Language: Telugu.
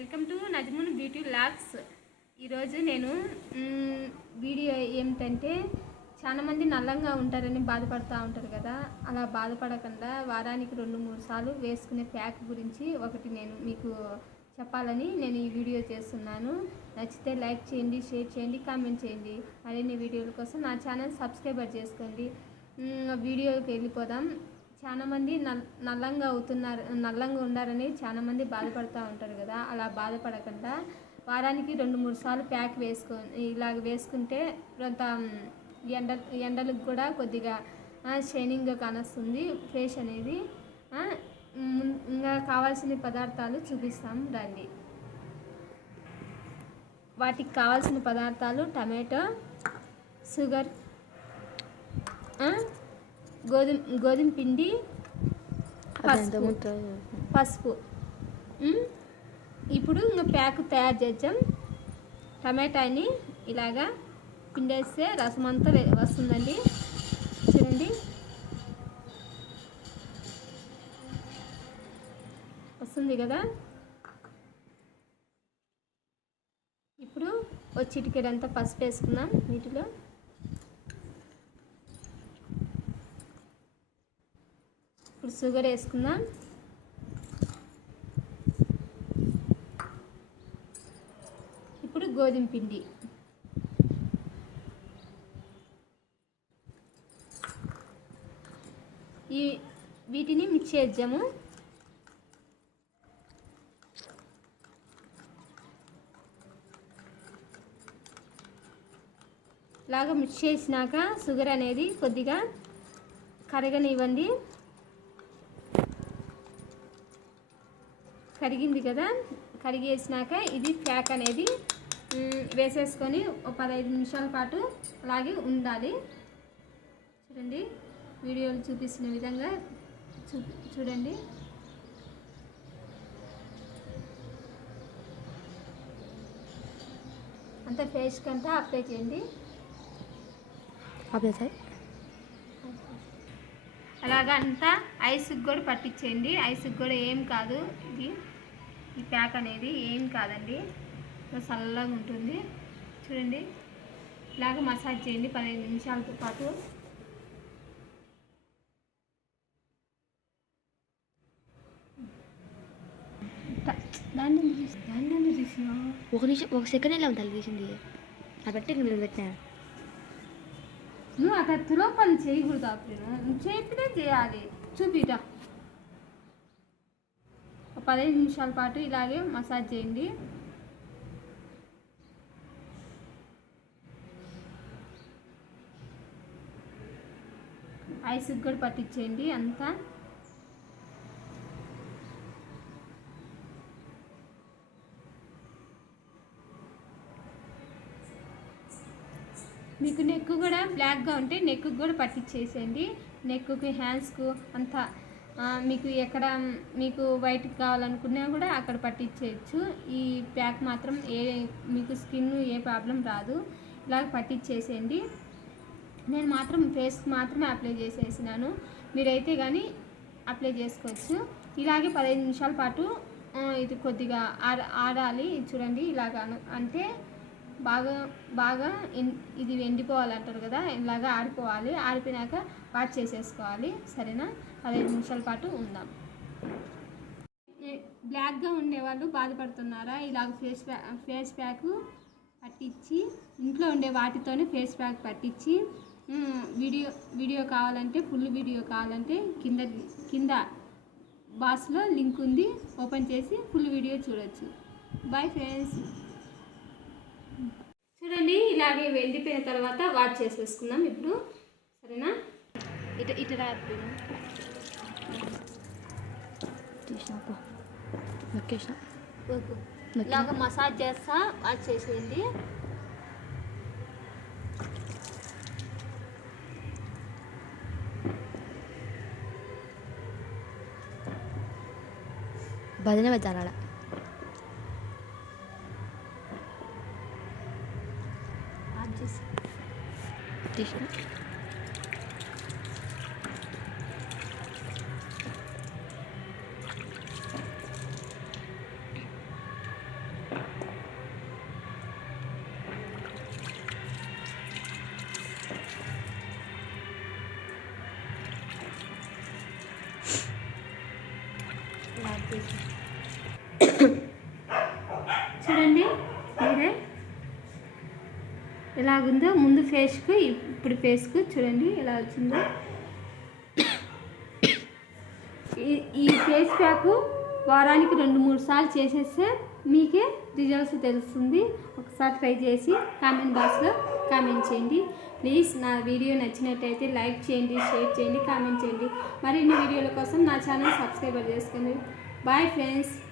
Welcome to Nazmun beauty logs ఈరోజు నేను వీడియో ఏమిటంటే చాలామంది నల్లంగా ఉంటారని బాధపడుతూ ఉంటారు కదా. అలా బాధపడకుండా వారానికి రెండు మూడు సార్లు వేసుకునే ప్యాక్ గురించి ఒకటి నేను మీకు చెప్పాలని నేను ఈ వీడియో చేస్తున్నాను. నచ్చితే లైక్ చేయండి షేర్ చేయండి కామెంట్ చేయండి. మరిన్ని వీడియోల కోసం నా ఛానల్ సబ్స్క్రైబర్ చేసుకోండి. వీడియోకి వెళ్ళిపోదాం. చాలా మంది నల్ నల్లంగా అవుతున్నారు నల్లంగా ఉండారని చాలా మంది బాధపడుతూ ఉంటారు కదా. అలా బాధపడకుండా వారానికి రెండు మూడు సార్లు ప్యాక్ వేసుకొని ఇలాగ వేసుకుంటే కొంత ఎండ ఎండలకు కూడా కొద్దిగా షైనింగ్గా కానొస్తుంది. ఫేస్ అనేది ఇంకా కావాల్సిన పదార్థాలు చూపిస్తాం. రండి. వాటికి కావాల్సిన పదార్థాలు టమాటో షుగర్ గోధుమ గోధుమ పిండి పసుపు. పసుపు. ఇప్పుడు ఇంకా ప్యాక్ తయారు చేద్దాం. టమాటాని ఇలాగా పిండేస్తే రసం అంతా వస్తుందండి. చూడండి. వస్తుంది కదా? ఇప్పుడు ఒక చిటికెడంతా పసుపు వేసుకుందాం. వీటిలో షుగర్ వేసుకుందాం. ఇప్పుడు గోధుమ పిండి. ఈ వీటిని మిక్స్ చేద్దాము. ఇలాగ మిక్స్ చేసినాక షుగర్ అనేది కొద్దిగా కరగనివ్వండి. కరిగింది కదా కరిగేసినాక ఇది ప్యాక్ అనేది వేసేసుకొని ఒక పదహైదు నిమిషాల పాటు అలాగే ఉండాలి. చూడండి వీడియోలు చూపిస్తున్న విధంగా చూ చూడండి. అంతా ఫేస్కి అంతా అప్లై చేయండి. సార్ అలాగా అంతా ఐస్కి కూడా పట్టించేయండి. ఐస్కి కూడా ఏం కాదు ఇది. ఈ ప్యాక్ అనేది ఏం కాదండి. చల్లగా ఉంటుంది. చూడండి. ఇలాగ మసాజ్ చేయండి. పదిహేను నిమిషాలతో పాటు. దాన్ని దాన్ని ఒక నిమిషం ఒక సెకండ్ ఎలా ఉంది తీసింది. అది బట్టి నేను పెట్టినా. నువ్వు ఆ కత్తిలో పని చేయకూడదు అప్పుడు నువ్వు చెప్పినా చేయాలి. చూపిట పదిహేను నిమిషాల పాటు ఇలాగే మసాజ్ చేయండి. ఐస్కి కూడా పట్టించేయండి అంతా. మీకు నెక్ కూడా బ్లాక్గా ఉంటే నెక్కు కూడా పట్టించేసేయండి. నెక్కు హ్యాండ్స్కు అంతా మీకు ఎక్కడ మీకు వైట్ కావాలనుకున్నా కూడా అక్కడ పట్టించేయచ్చు. ఈ ప్యాక్ మాత్రం ఏ మీకు స్కిన్ ఏ ప్రాబ్లం రాదు. ఇలాగ పట్టించేసేయండి. నేను మాత్రం ఫేస్కి మాత్రమే అప్లై చేసేసినాను. మీరైతే కానీ అప్లై చేసుకోవచ్చు. ఇలాగే పదహైదు నిమిషాల పాటు ఇది కొద్దిగా ఆర ఆరాలి. చూడండి ఇలాగను. అంటే బాగా బాగా ఇది ఎండిపోవాలంటారు కదా ఇలాగా ఆరిపోవాలి. ఆరిపోయినాక వాట్ చేసేసుకోవాలి. సరేనా? పదిహేను నిమిషాల పాటు ఉందాం. బ్లాక్గా ఉండేవాళ్ళు బాధపడుతున్నారా? ఇలాగ ఫేస్ ప్యా ఫేస్ ప్యాక్ పట్టించి ఇంట్లో ఉండే వాటితోనే ఫేస్ ప్యాక్ పట్టించి వీడియో వీడియో కావాలంటే ఫుల్ వీడియో కావాలంటే కింద కింద బాస్లో లింక్ ఉంది. ఓపెన్ చేసి ఫుల్ వీడియో చూడొచ్చు. బాయ్ ఫ్రెండ్స్ ఇలాగే వెళ్ళిపోయిన తర్వాత వాచ్ చేసేసుకుందాం ఇప్పుడు. సరేనా? ఇటు ఇటు. ఇలాగ మసాజ్ చేస్తా వాచ్ చేసేయండి. భజన పెట్టాలి 드시나? చూడండి మీరే ఎలాగుందో ముందు ఫేస్కు ఇప్పుడు ఫేస్కు చూడండి ఎలా వచ్చిందో. ఈ- ఈ ఫేస్ ప్యాక్ వారానికి రెండు మూడు సార్లు చేసేస్తే మీకే రిజల్ట్స్ తెలుస్తుంది. ఒకసారి ట్రై చేసి కామెంట్ బాక్స్లో కామెంట్ చేయండి. ప్లీజ్ నా వీడియో నచ్చినట్టయితే లైక్ చేయండి షేర్ చేయండి కామెంట్ చేయండి. మరిన్ని వీడియోల కోసం నా ఛానల్ సబ్స్క్రైబర్ చేసుకోండి బాయ్ ఫ్రెండ్స్.